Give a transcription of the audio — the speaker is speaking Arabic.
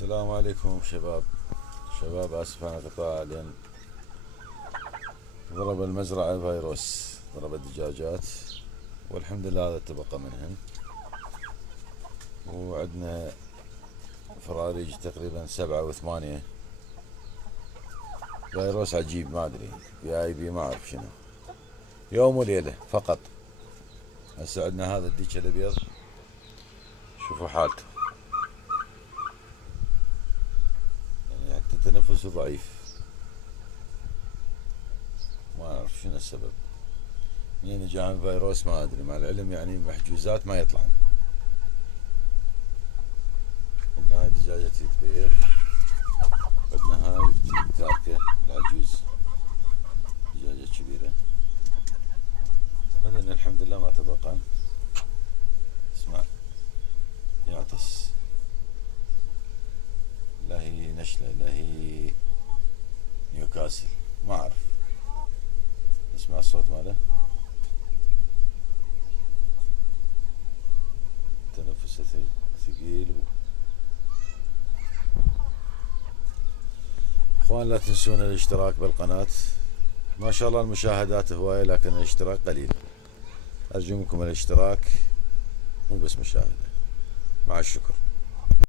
السلام عليكم شباب اسف عن القطاع لان ضرب المزرعة فيروس، ضرب الدجاجات والحمد لله هذا تبقى منهن. وعندنا فراريج تقريبا 7 و8. فيروس عجيب ما ادري جاي بي ما اعرف شنو، يوم وليلة فقط. هسه عندنا هذا الديك الابيض، شوفوا حالته، يعني حتى تنفسه ضعيف، ما اعرف شنو السبب. منين جاء الفيروس ما ادري، مع العلم يعني محجوزات ما يطلعن. عندنا هاي دجاجة تبيض، عندنا هاي تاركة العجوز دجاجة كبيرة. هذا الحمد لله ما تبقى. اسمع يعطس، لا هي نشلة لا هي نيوكاسل ما اعرف. اسمع الصوت ماله، تنفسه ثقيل. اخوان لا تنسون الاشتراك بالقناة، ما شاء الله المشاهدات هواية لكن الاشتراك قليل. ارجو منكم الاشتراك مو بس مشاهدة. مع الشكر.